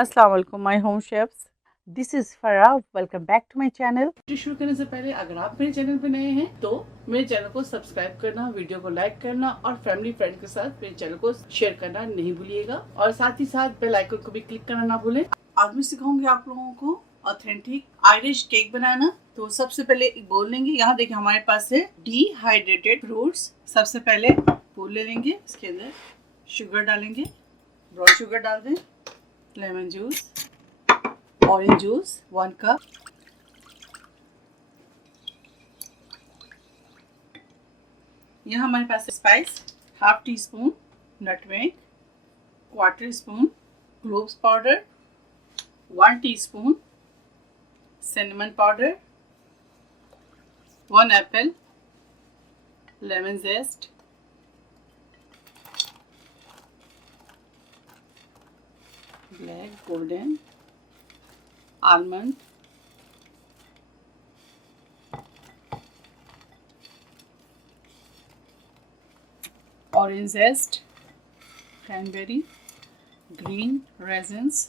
अस्सलाम वालेकुम my home chefs, this is Farah. Welcome back to my channel. शुरू करने से पहले अगर आप मेरे चैनल पे नए हैं तो मेरे चैनल को सब्सक्राइब करना, वीडियो को लाइक करना और फैमिली फ्रेंड के साथ मेरे चैनल को शेयर करना नहीं भूलिएगा और साथ ही साथ बेल आइकन को भी क्लिक करना ना भूलें। आज मैं सिखाऊंगी आप लोगों को ऑथेंटिक आयरिश केक बनाना। तो सबसे पहले एक बोल लेंगे। यहाँ देखिए हमारे पास है डिहाइड्रेटेड फ्रूट्स। सबसे पहले बोल ले लेंगे, इसके अंदर शुगर डालेंगे, ब्राउन शुगर डाल दें, lemon juice, orange juice 1 cup, यहाँ हमारे पास spice half teaspoon nutmeg, quarter spoon cloves powder, 1 teaspoon cinnamon powder, 1 apple, lemon zest, black golden almond, orange zest, cranberry, green raisins,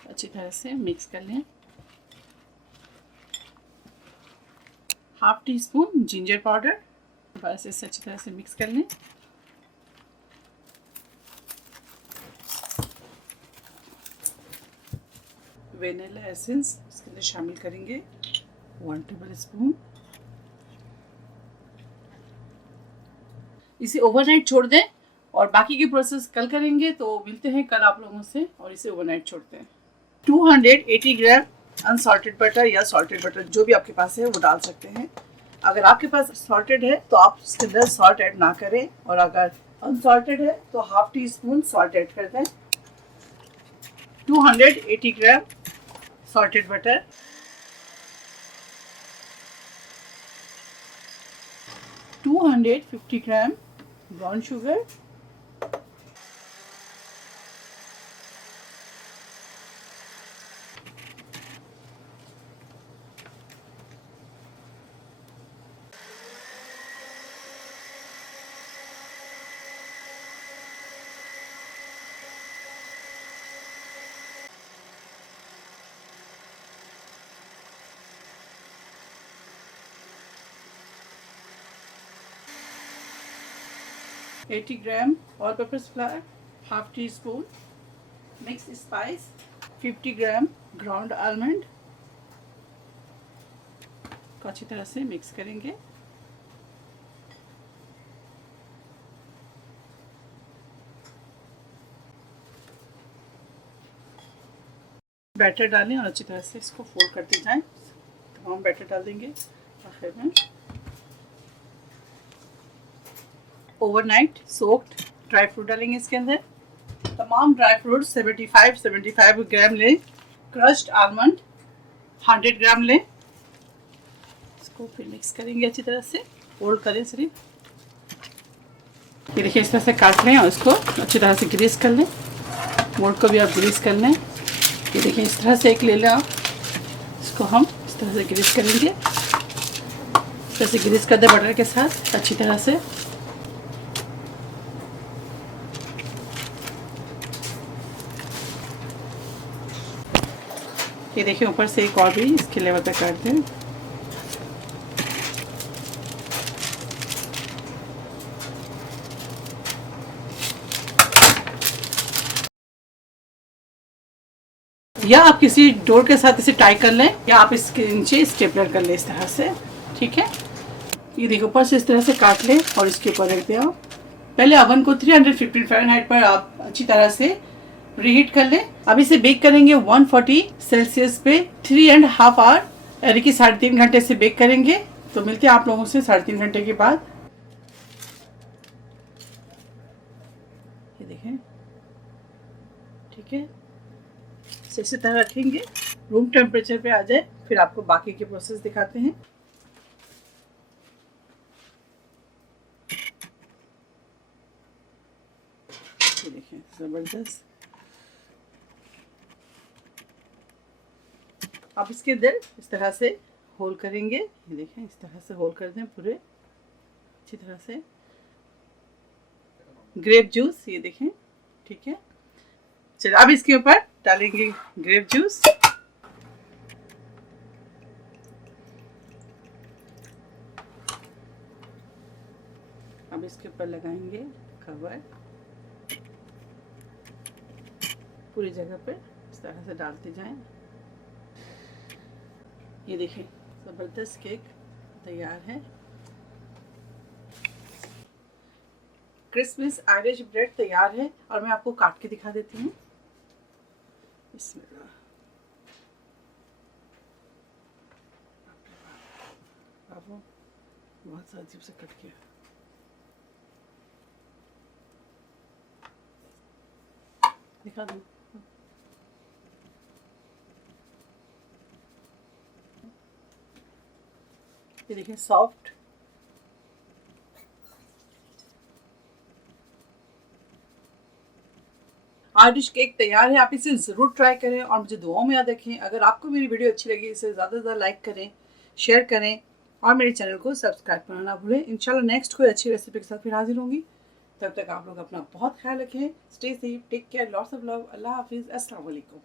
अच्छी तरह से mix कर लें। Half teaspoon ginger powder, बस इसे अच्छी तरह से मिक्स कर लें। वेनिला एसेंस इसके अंदर शामिल करेंगे 1 टेबल स्पून। इसे ओवरनाइट छोड़ दें और बाकी की प्रोसेस कल करेंगे। तो मिलते हैं कल आप लोगों से और इसे ओवरनाइट छोड़ते हैं। 280 ग्राम अनसॉल्टेड बटर या सॉल्टेड बटर जो भी आपके पास है वो डाल सकते हैं। अगर आपके पास सॉल्टेड है तो आप इसके अंदर सॉल्ट ऐड ना करें, और अगर अनसॉल्टेड है तो half teaspoon salt add कर दें। 280 gram salted butter, 250 gram brown sugar, eighty gram all purpose flour, half teaspoon mix spice, 50 gram ground almond को अच्छी तरह से मिक्स करेंगे। बैटर डालें और अच्छी तरह से इसको फोल्ड करते जाएं। तमाम बैटर डाल देंगे। आखिर में ओवरनाइट सोक्ड ड्राई फ्रूट डालेंगे इसके अंदर। तमाम ड्राई फ्रूट 75 ग्राम लें। क्रश्ड आलमंड 100 ग्राम लें। इसको फिर मिक्स करेंगे अच्छी तरह से, फोल्ड करें सिर्फ। ये देखिए इस तरह से काट लें और इसको अच्छी तरह से ग्रीस कर लें। मोल्ड को भी आप ग्रीस कर लें। ये देखिए इस तरह से एक ले लें आप, इसको हम इस तरह से ग्रीस करेंगे। इस तरह से ग्रीस कर दें बटर के साथ अच्छी तरह से। ये देखिए ऊपर से एक और भी इसके लेवल पे काट दें। या आप किसी डोर के साथ इसे टाई कर लें, या आप इसके नीचे स्टेपलर कर लें इस तरह से। ठीक है, ये देखो ऊपर से इस तरह से काट लें और इसके ऊपर रख दें आप। पहले ओवन को 315 फ़ारेनहाइट पर आप अच्छी तरह से रीहीट कर लें। अब इसे बेक करेंगे 140 सेल्सियस पे 3.5 आवर, यानी कि 3.5 घंटे से बेक करेंगे। तो मिलते हैं आप लोगों से 3.5 घंटे के बाद। ये देखें, ठीक है, इसी तरह रखेंगे, रूम टेम्परेचर पे आ जाए, फिर आपको बाकी के प्रोसेस दिखाते हैं। ये देखें ज़बरदस्त। आप इसके अंदर इस तरह से होल करेंगे। ये देखें इस तरह से होल कर दें पूरे। अच्छी तरह से। ग्रेप जूस ये देखें, ठीक है। चलिए अब इसके ऊपर डालेंगे ग्रेप जूस। अब इसके ऊपर लगाएंगे कवर, पूरी जगह पे इस तरह से डालते जाएं। ये देखें ज़बरदस्त केक तैयार है। क्रिसमस आयरिश ब्रेड तैयार है और मैं आपको काट के दिखा देती हूँ। बिस्मिल्लाह। बाबू बहुत सा अजीब से कट किया। दिखा दूँ? ये देखिए सॉफ्ट। आयरिश केक तैयार है। आप इसे ज़रूर ट्राई करें और मुझे दुआओं में याद रखें। अगर आपको मेरी वीडियो अच्छी लगी इसे ज़्यादा से ज़्यादा लाइक करें, शेयर करें और मेरे चैनल को सब्सक्राइब करना ना भूलें। इंशाल्लाह नेक्स्ट कोई अच्छी रेसिपी के साथ फिर हाजिर होंगी। तब तक आप लोग अपना बहुत ख्याल रखें। Stay safe, take care, lots of love. अल्लाह हाफिज़, अस्सलाम वालेकुम।